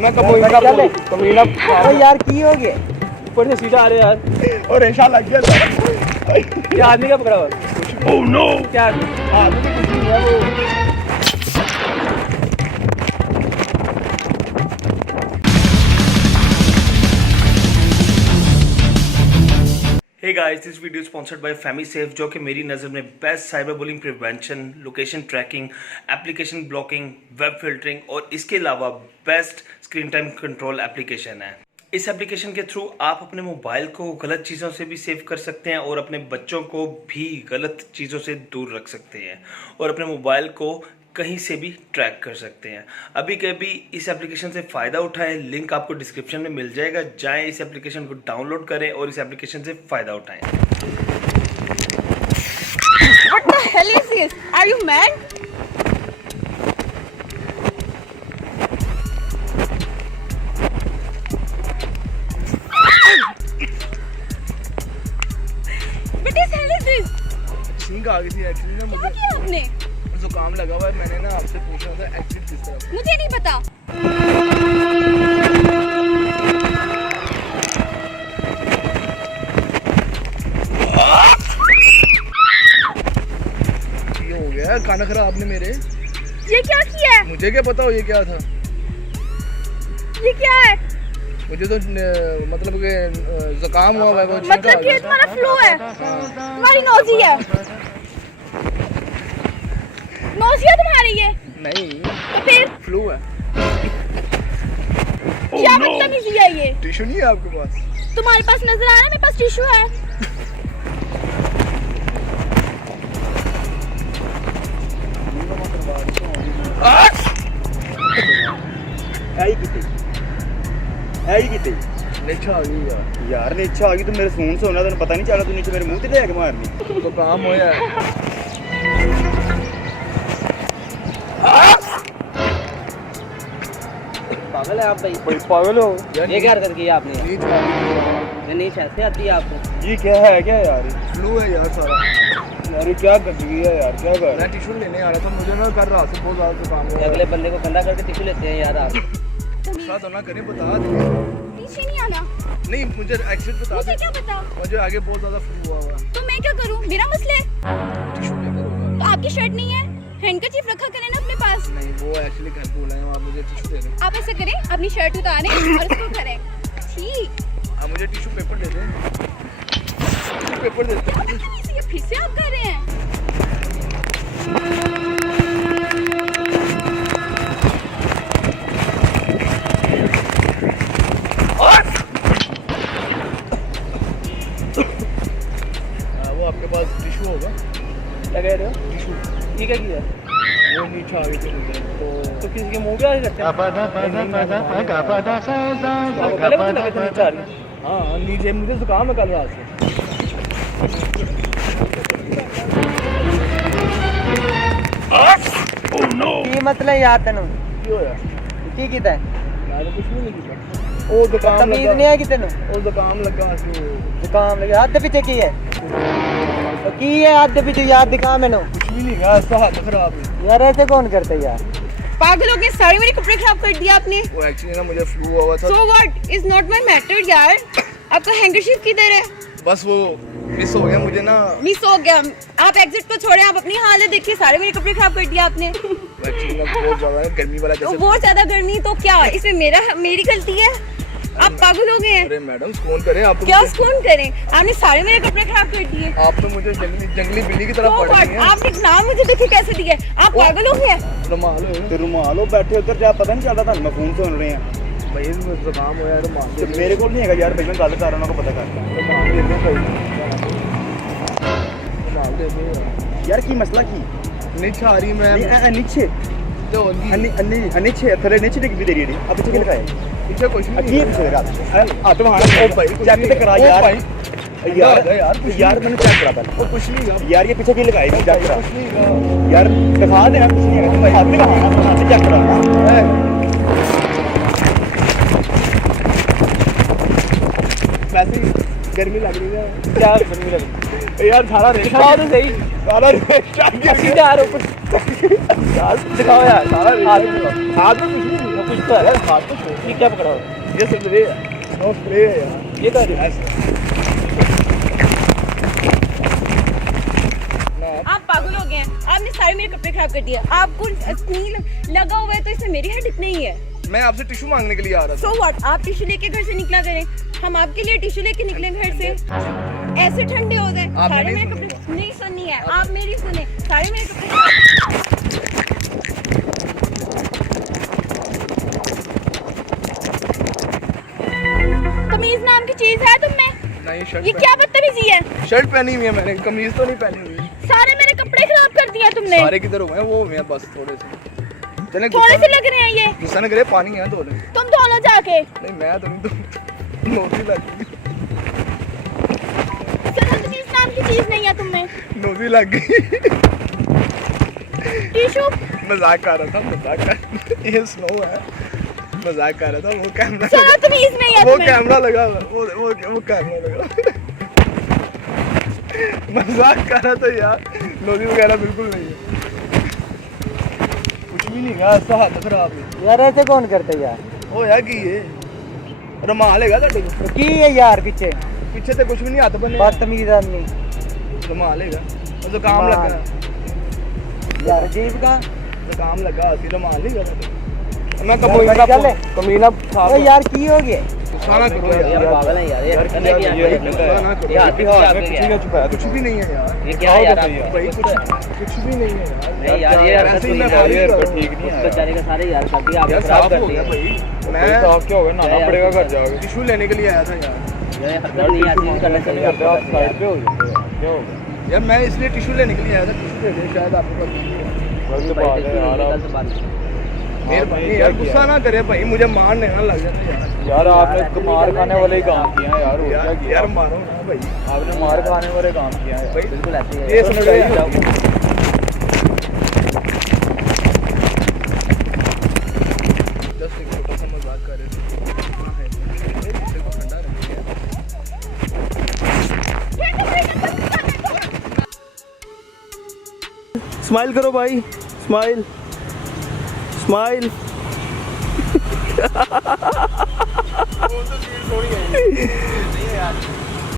मैं कमीना यार की हो गया ऊपर से सीधा आ रहे यार और रेशा लग गया क्या आदमी का पकड़ा हुआ ओह नो क्या आदमी तो कुछ नहीं है वो hey guys this video sponsored by FamiSafe जो कि मेरी नज़र में best cyber bullying prevention, location tracking, application blocking, web filtering और इसके अलावा best screen time control application है। इस एप्लीकेशन के थ्रू आप अपने मोबाइल को गलत चीज़ों से भी सेव कर सकते हैं और अपने बच्चों को भी गलत चीज़ों से दूर रख सकते हैं और अपने मोबाइल को कहीं से भी ट्रैक कर सकते हैं। अभी कभी इस एप्लीकेशन से फ़ायदा उठाएं, लिंक आपको डिस्क्रिप्शन में मिल जाएगा। जाएं इस एप्लीकेशन को डाउनलोड करें और इस एप्लीकेशन से फ़ायदा उठाएं। What the hell is this? Are you mad? What the hell is this? छींक आ गई थी एक्चुअली ना क्या मुझे किया आपने? जुकाम लगा हुआ है। मैंने ना आपसे पूछना था एग्जिट किस तरफ। मुझे नहीं पता। ये हो गया खाना खराब आपने मेरे। ये क्या किया है? मुझे क्या पता हो ये क्या था। ये क्या है? मुझे तो मतलब कि जुकाम हुआ है। मतलब कि तुम्हारा फ्लू है? तुम्हारी नोजी है? नोजिया तुम्हारी है? नहीं तो फिर फ्लू है। क्या मतलब है ये? टिश्यू नहीं है आपके पास? तुम्हारे पास नजर आ रहा है मेरे पास टिश्यू है। नीचे आ गई यार नीचे आ गई तो मेरे फोन से होना तेन पता नहीं चला तू नीचे मेरे मुंह ते लेके मारनी तो काम होया है। पागल है आप भाई। भाई पागल हो ये क्या हरकत की है आपने? नीचे आ गई। ये नीच ऐसे आती है आपको? ये क्या है क्या यार फ्लू है यार सारा। यार ये क्या गंदगी है यार क्या कर मैं टिश्यू लेने आ रहा था मुझे ना कर रहा था बहुत ज़्यादा जुकाम हो अगले बंदे को गंदा करके टिश्यू लेते हैं यार आप। गुस्सा तो ना करें बता दें। पीछे नहीं आना। नहीं मुझे एक्चुअली बता मुझे दें। क्या पता? मुझे आगे बहुत ज़्यादा फ्लू हुआ हुआ है। तो मैं क्या करूं? मेरा मसला है। टिश्यू लेकर होगा। तो आपकी शर्ट नहीं है? हैंडकरचीफ रखा करें ना अपने पास। नहीं वो एक्चुअली घर पे बोला है आप मुझे टिश्यू दे दें। आप ऐसा करें अपनी शर्ट उतारें और उसको करें। ठीक। आप मुझे टिश्यू पेपर दे दें। टिश्यू पेपर दे क्या दें। बदतमीजी है? फिर से आप कर रहे हैं। वो आपके पास टिश्यू होगा? क्या कह रहे हो? टिश्यू ये क्या किया? वो नीचे आ गई थी मुझे तो किसी के मुंह पे आ सकते हैं? आपको पहले पता लगा था नीचे आ रही है? हाँ नीचे मुझे जुकाम है कल रात से। की मतलब यार तेन क्यों होया? की कीता मैं तो कुछ भी नहीं किया। ओ जुकाम तमीज लगा। नहीं है कि तेन ओ जुकाम लगा सी। जुकाम लगे हाथ दे पीछे की है की है हाथ दे पीछे यार दिखा मैनू कुछ भी नहीं गया ऐसा हाथ खराब है। यार ऐसे कौन करते यार पागल हो गए, सारे मेरे कपड़े खराब कर दिया आपने। वो एक्चुअली ना मुझे फ्लू हुआ था। So what is not my matter यार। आपका हैंकरचीफ किधर है? बस वो मिस हो गया मुझे ना। मिस हो गया। आप एग्जिट को छोड़े, आप अपनी हालत देखिए। सारे मेरे कपड़े खराब कर दिया आपने। एक्चुअली ना बहुत ज़्यादा गर्मी वाला तो जैसे। बहुत ज्यादा गर्मी तो क्या इसमें मेरी गलती है? आप पागल हो गए हैं। अरे मैडम कौन करे आप तो क्या मुझे- सुकून करें? आपने सारे मेरे कपड़े खराब कर दिए। आप तो मुझे जंगली बिल्ली की तरफ So पड़ what? रही हैं। आपने नाम मुझे देखिए कैसे दिया है? आप पागल हो गए? रुमाल हो ਤੇ ਰੁਮਾਲ ਉਹ ਬੈਠੇ ਉੱਧਰ ਜਾ ਪਤਾ ਨਹੀਂ ਚੱਲਦਾ ਤੁਹਾਨੂੰ ਮੈਂ ਫੋਨ ਸੁਣ ਰਹੇ ਆ भाई इसमें जुकाम हो यार रुमाल ਤੇ ਮੇਰੇ ਕੋਲ ਨਹੀਂ ਹੈਗਾ ਯਾਰ ਪਹਿਲਾਂ ਗੱਲ ਕਰ ਉਹਨਾਂ ਕੋ ਪਤਾ ਕਰ रुमाल दे दे भाई। रुमाल दे दे ਯਾਰ ਕੀ ਮਸਲਾ ਕੀ नीचे आ रही मैं ਨੀਚੇ तो होगी ਨੀਚੇ ਥੱਲੇ ਨੀਚੇ ਡਿੱਗ ਵੀ ਤੇਰੀ ਆ ਪਿੱਛੇ ਕਿ ਲਗਾਏ पीछे कुछ ਕੀ नहीं ਪਿੱਛੇ ਲਗਾ ਹੱਥ ਵਹਾਣ ओ भाई ਚੈੱਕ ਤੇ ਕਰਾ ਯਾਰ ਯਾਰ ਮੈਨੂੰ ਚੈੱਕ ਕਰਾ ਪਹਿਲਾਂ वो कुछ नहीं है। ਯਾਰ ਇਹ ਪਿੱਛੇ ਕੀ ਲਗਾਏ ਮੈਂ ਚੈੱਕ ਕਰਾ कुछ नहीं है। ਯਾਰ ਦਿਖਾ ਦੇ ਕੁਛ ਨਹੀਂ ਹੈਗਾ ਭਾਈ ਹੱਥ ਲਗਾ ਹੱਥ ਚੈੱਕ ਕਰਾ वैसे ही गर्मी लग रही है क्या गर्मी लग रही यार सारा रेशा दिखाओ तो सही सारा रेशा सीधे आ रहे हो कुछ यार दिखाओ यार सारा हाथ में दिखाओ। हाथ में कुछ नहीं कुछ तो है यार हाथ तो छोड़ ये क्या पकड़ा हो ये स्प्रे है नो स्प्रे है यार ये क्या है आप पागल हो गए हैं, आपने सारे मेरे कपड़े खराब कर दिए। आपको स्नील लगा हुआ है तो इसमें मेरी हेड नहीं है। मैं आपसे टिश्यू मांगने के लिए आ रहा था सो व्हाट, आप टिश्यू लेके घर से निकला करें, हम आपके लिए टिश्यू लेके निकले घर से। ऐसे ठंडे हो गए, आपने सारे नहीं मेरे सुनी कपड़े नहीं सुननी है, आप मेरी सुने, सारे मेरे कपड़े। तमीज नाम की चीज है तुम में? नहीं शर्ट ये क्या बदतमीजी है? शर्ट पहनी हुई है मैंने कमीज तो नहीं पहनी हुई सारे मेरे कपड़े खराब कर दिए तुमने। सारे किधर हुए हैं वो हुए हैं बस थोड़े से चले थोड़े से लग रहे हैं ये, गुस्सा न करे पानी है धोने तुम धो लो जाके। नहीं मैं तो नहीं तो नोजी लग गई तमीज नाम की चीज नहीं है तुम में। नोजी लग गई टिश्यू मजाक कर रहा था मजाक कर ये स्नो है मजाक कर रहा था वो कैमरा चलो तमीज नहीं है वो तुम्हें। कैमरा लगा हुआ, वो कैमरा लगा मजाक कर रहा था यार नोजी वगैरह बिल्कुल नहीं है कुछ भी नहीं है ऐसा हाथ खराब है यार ऐसे कौन करते यार ओ यार की ये रुमाल हैगा ਤੁਹਾਡੇ ਕੋਲ की है यार पीछे ਪਿੱਛੇ ਤੇ ਕੁਝ ਵੀ ਨਹੀਂ ਹੱਥ ਬੰਨੇ बदतमीज आदमी रुमाल हैगा ਉਹ ਜ਼ੁਕਾਮ ਲੱਗਾ यार अजीब का ਜ਼ੁਕਾਮ ਲੱਗਾ ਸੀ रुमाल नहीं लगा मैं यार, बड़ी गल है। कमीना ओ यार की हो गया गुस्सा ना करो यार पागल है यार करना क्या है गुस्सा ना करो ये हाथ भी हाथ में में किसी का कुछ भी नहीं है यार ये क्या है यार आप भाई कुछ भी नहीं है यार नहीं यार ये हरकत ऐसे ही नहीं मैं है बारिश यार कर रहा हूं। ठीक नहीं है बेचारे का सारे यार कर दिया आपने यार खराब साफ कर हो गया दिया भाई मैं साफ क्या हो गया नहाना पड़ेगा घर जाओगे टिश्यू लेने के लिए आया था यार ये हरकत नहीं आती है करना चाहिए आप साइड पे हो जाओगे क्या हो गया यार मैं इसलिए टिश्यू लेने के लिए आया था टिश्यू दे दे शायद आपके पास नहीं है गलत बात है यार मेहरबानी यार गुस्सा ना करे भाई मुझे मारने ना लग जाता यार आपने मार खाने वाले ही काम किए हैं यार और क्या यार किया यार मारो ना भाई आपने मार खाने वाले काम किए हैं भाई बिल्कुल ऐसे ही ये सुन रहे हैं जस्ट एक छोटा सा मजाक कर रहे थे इतना है देखो ठंडा रखिए स्माइल करो भाई स्माइल स्माइल